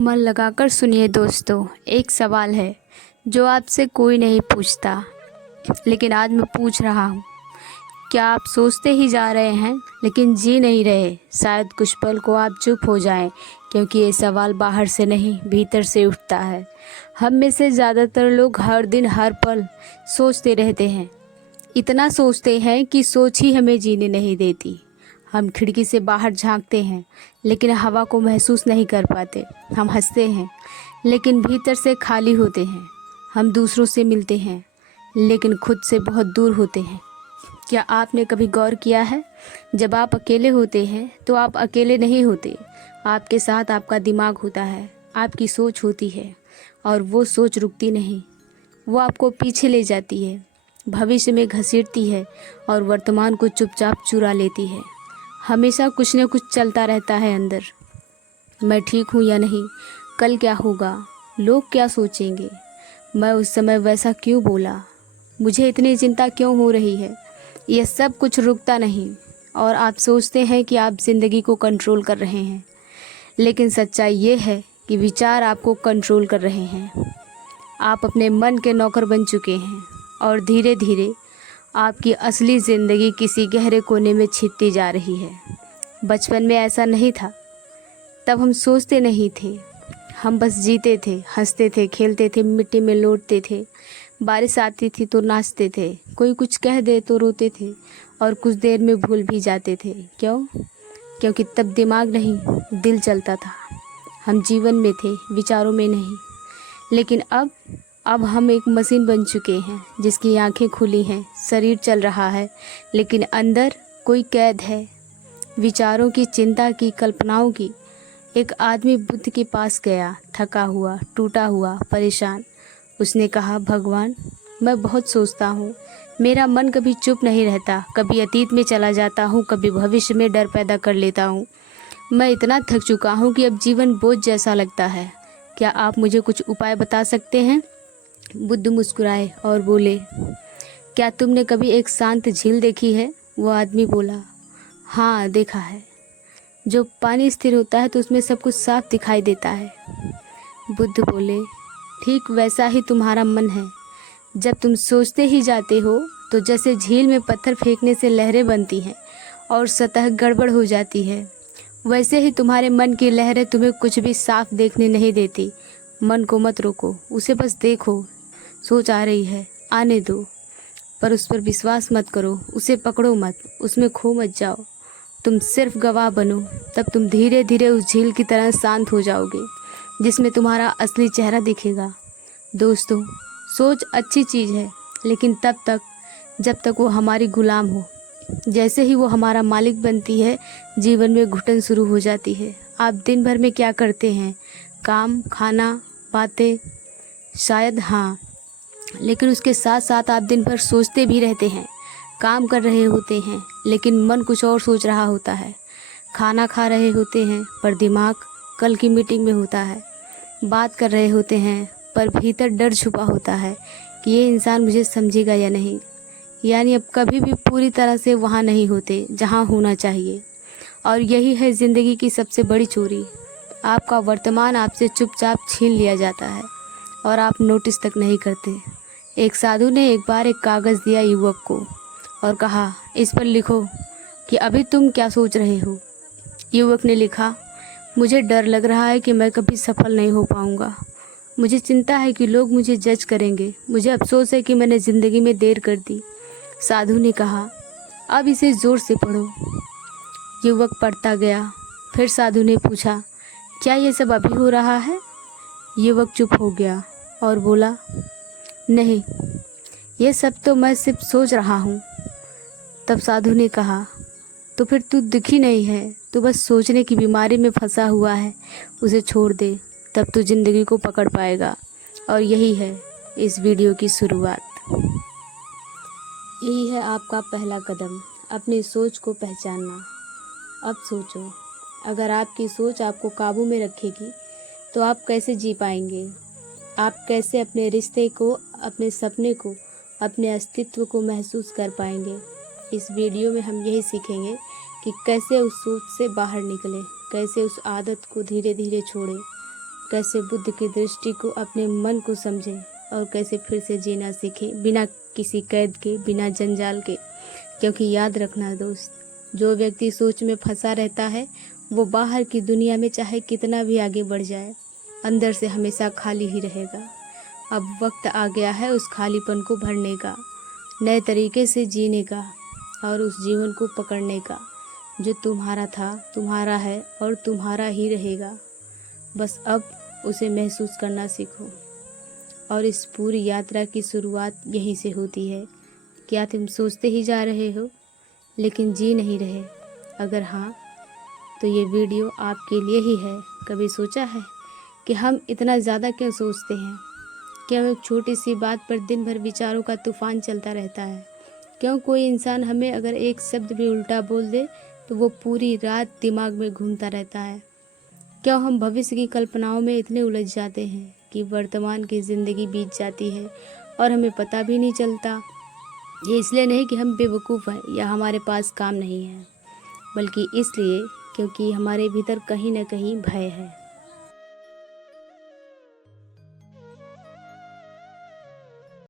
मन लगाकर सुनिए दोस्तों, एक सवाल है जो आपसे कोई नहीं पूछता, लेकिन आज मैं पूछ रहा हूँ। क्या आप सोचते ही जा रहे हैं लेकिन जी नहीं रहे? शायद कुछ पल को आप चुप हो जाएं, क्योंकि ये सवाल बाहर से नहीं भीतर से उठता है। हम में से ज़्यादातर लोग हर दिन हर पल सोचते रहते हैं। इतना सोचते हैं कि सोच ही हमें जीने नहीं देती। हम खिड़की से बाहर झांकते हैं लेकिन हवा को महसूस नहीं कर पाते। हम हंसते हैं लेकिन भीतर से खाली होते हैं। हम दूसरों से मिलते हैं लेकिन खुद से बहुत दूर होते हैं। क्या आपने कभी गौर किया है, जब आप अकेले होते हैं तो आप अकेले नहीं होते। आपके साथ आपका दिमाग होता है, आपकी सोच होती है, और वो सोच रुकती नहीं। वो आपको पीछे ले जाती है, भविष्य में घसीटती है और वर्तमान को चुपचाप चुरा लेती है। हमेशा कुछ न कुछ चलता रहता है अंदर। मैं ठीक हूँ या नहीं, कल क्या होगा, लोग क्या सोचेंगे, मैं उस समय वैसा क्यों बोला, मुझे इतनी चिंता क्यों हो रही है। यह सब कुछ रुकता नहीं और आप सोचते हैं कि आप ज़िंदगी को कंट्रोल कर रहे हैं, लेकिन सच्चाई ये है कि विचार आपको कंट्रोल कर रहे हैं। आप अपने मन के नौकर बन चुके हैं और धीरे धीरे आपकी असली ज़िंदगी किसी गहरे कोने में छिपती जा रही है। बचपन में ऐसा नहीं था। तब हम सोचते नहीं थे, हम बस जीते थे, हंसते थे, खेलते थे, मिट्टी में लौटते थे। बारिश आती थी तो नाचते थे, कोई कुछ कह दे तो रोते थे और कुछ देर में भूल भी जाते थे। क्यों? क्योंकि तब दिमाग नहीं, दिल चलता था। हम जीवन में थे, विचारों में नहीं। लेकिन अब हम एक मशीन बन चुके हैं जिसकी आंखें खुली हैं, शरीर चल रहा है, लेकिन अंदर कोई कैद है, विचारों की, चिंता की, कल्पनाओं की। एक आदमी बुद्ध के पास गया, थका हुआ, टूटा हुआ, परेशान। उसने कहा, भगवान, मैं बहुत सोचता हूँ, मेरा मन कभी चुप नहीं रहता, कभी अतीत में चला जाता हूँ, कभी भविष्य में डर पैदा कर लेता हूँ। मैं इतना थक चुका हूँ कि अब जीवन बोझ जैसा लगता है। क्या आप मुझे कुछ उपाय बता सकते हैं? बुद्ध मुस्कुराए और बोले, क्या तुमने कभी एक शांत झील देखी है? वो आदमी बोला, हाँ देखा है। जो पानी स्थिर होता है तो उसमें सब कुछ साफ दिखाई देता है। बुद्ध बोले, ठीक वैसा ही तुम्हारा मन है। जब तुम सोचते ही जाते हो तो जैसे झील में पत्थर फेंकने से लहरें बनती हैं और सतह गड़बड़ हो जाती है, वैसे ही तुम्हारे मन की लहरें तुम्हें कुछ भी साफ देखने नहीं देती। मन को मत रोको, उसे बस देखो। सोच आ रही है, आने दो, पर उस पर विश्वास मत करो, उसे पकड़ो मत, उसमें खो मत जाओ। तुम सिर्फ गवाह बनो, तब तुम धीरे धीरे उस झील की तरह शांत हो जाओगे जिसमें तुम्हारा असली चेहरा दिखेगा। दोस्तों, सोच अच्छी चीज़ है, लेकिन तब तक जब तक वो हमारी गुलाम हो। जैसे ही वो हमारा मालिक बनती है, जीवन में घुटन शुरू हो जाती है। आप दिन भर में क्या करते हैं? काम, खाना, बातें, शायद हाँ, लेकिन उसके साथ साथ आप दिन भर सोचते भी रहते हैं। काम कर रहे होते हैं लेकिन मन कुछ और सोच रहा होता है। खाना खा रहे होते हैं पर दिमाग कल की मीटिंग में होता है। बात कर रहे होते हैं पर भीतर डर छुपा होता है कि ये इंसान मुझे समझेगा या नहीं। यानी अब कभी भी पूरी तरह से वहाँ नहीं होते जहाँ होना चाहिए। और यही है ज़िंदगी की सबसे बड़ी चोरी। आपका वर्तमान आपसे चुपचाप छीन लिया जाता है और आप नोटिस तक नहीं करते। एक साधु ने एक बार एक कागज़ दिया युवक को और कहा, इस पर लिखो कि अभी तुम क्या सोच रहे हो। युवक ने लिखा, मुझे डर लग रहा है कि मैं कभी सफल नहीं हो पाऊंगा। मुझे चिंता है कि लोग मुझे जज करेंगे। मुझे अफसोस है कि मैंने ज़िंदगी में देर कर दी। साधु ने कहा, अब इसे ज़ोर से पढ़ो। युवक पढ़ता गया। फिर साधु ने पूछा, क्या ये सब अभी हो रहा है? युवक चुप हो गया और बोला, नहीं, ये सब तो मैं सिर्फ सोच रहा हूँ। तब साधु ने कहा, तो फिर तू दुखी नहीं है, तू बस सोचने की बीमारी में फंसा हुआ है। उसे छोड़ दे, तब तू ज़िंदगी को पकड़ पाएगा। और यही है इस वीडियो की शुरुआत। यही है आपका पहला कदम, अपनी सोच को पहचानना। अब सोचो, अगर आपकी सोच आपको काबू में रखेगी तो आप कैसे जी पाएंगे? आप कैसे अपने रिश्ते को, अपने सपने को, अपने अस्तित्व को महसूस कर पाएंगे? इस वीडियो में हम यही सीखेंगे कि कैसे उस सोच से बाहर निकलें, कैसे उस आदत को धीरे धीरे छोड़ें, कैसे बुद्ध की दृष्टि को, अपने मन को समझे और कैसे फिर से जीना सीखे, बिना किसी कैद के, बिना जंजाल के। क्योंकि याद रखना दोस्त, जो व्यक्ति सोच में फंसा रहता है वो बाहर की दुनिया में चाहे कितना भी आगे बढ़ जाए, अंदर से हमेशा खाली ही रहेगा। अब वक्त आ गया है उस खालीपन को भरने का, नए तरीके से जीने का और उस जीवन को पकड़ने का जो तुम्हारा था, तुम्हारा है और तुम्हारा ही रहेगा। बस अब उसे महसूस करना सीखो। और इस पूरी यात्रा की शुरुआत यहीं से होती है। क्या तुम सोचते ही जा रहे हो लेकिन जी नहीं रहे? अगर हाँ, तो ये वीडियो आपके लिए ही है। कभी सोचा है कि हम इतना ज़्यादा क्यों सोचते हैं? क्यों एक छोटी सी बात पर दिन भर विचारों का तूफान चलता रहता है? क्यों कोई इंसान हमें अगर एक शब्द भी उल्टा बोल दे तो वो पूरी रात दिमाग में घूमता रहता है? क्यों हम भविष्य की कल्पनाओं में इतने उलझ जाते हैं कि वर्तमान की ज़िंदगी बीत जाती है और हमें पता भी नहीं चलता? ये इसलिए नहीं कि हम बेवकूफ़ हैं या हमारे पास काम नहीं है, बल्कि इसलिए क्योंकि हमारे भीतर कहीं ना कहीं भय है।